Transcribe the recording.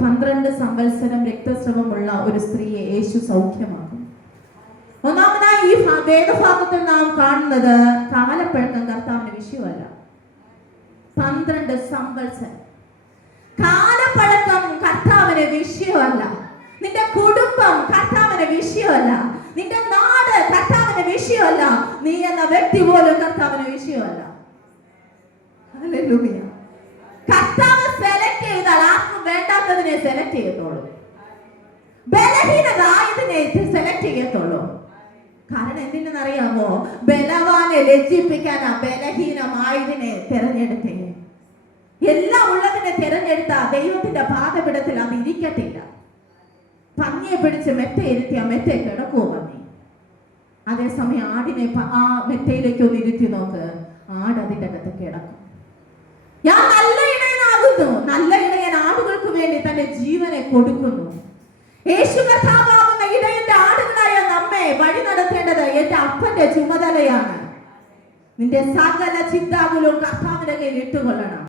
12 സംവത്സരം രക്തസ്രവമുള്ള ഒരു സ്ത്രീയെ യേശു സൗഖ്യമാക്കും. ഒന്നാമതായി ഈ വേദഭാഗത്തിൽ നാം കാണുന്നത് കാലപ്പഴക്കം കർത്താവിന് വിഷയമല്ല. 12 സംവത്സരം കാലപ്പഴക്കം കർത്താവിന് വിഷയമല്ല. നിന്റെ കുടുംബം കർത്താവിന് വിഷയമല്ല. നിന്റെ നാട് കർത്താവിന് വിഷയമല്ല. നീ എന്ന വ്യക്തി പോലും കർത്താവിന് വിഷയമല്ല. ഹല്ലേലൂയ. കർത്താവ് സെലക്ട് ചെയ്താൽ ആർക്കും വേണ്ടാത്തതിനെ സെലക്ട് ചെയ്യത്തുള്ളൂ. ബലഹീനതായതിനെ സെലക്ട് ചെയ്യത്തുള്ളൂ. കാരണം എന്തിനെന്നറിയാമോ? ബലവാനെ ലജ്ജിപ്പിക്കാൻ ആ ബലഹീനമായതിനെ തിരഞ്ഞെടുത്തേ. എല്ലാം ഉള്ളതിനെ തിരഞ്ഞെടുത്ത ദൈവത്തിന്റെ പാദപീഠത്തിൽ അത് ഇരിക്കത്തില്ല. പന്നിയെ പിടിച്ച് മെറ്റയിരുത്തിയ മെറ്റെ കിടക്കുമോ പന്നി? അതേസമയം ആടിനെ ആ മെറ്റയിലേക്ക് ഒന്ന് ഇരുത്തി നോക്ക്, ആട് അതിന്റെ അകത്ത് കിടക്കും. ഞാൻ നല്ല ഇടയനാകുന്നു. നല്ല ഇടയൻ ആടുകൾക്ക് വേണ്ടി തന്റെ ജീവനെ കൊടുക്കുന്നു. യേശു കർത്താവാകുന്ന ഇടയന്റെ ആടുകളായ നമ്മെ വഴി നടത്തേണ്ടത് എന്റെ അപ്പന്റെ ചുമതലയാണ്. നിന്റെ സകല ചിന്താകുലവും കർത്താവിന്റെ കയ്യിൽ ഇട്ടുകൊള്ളണം.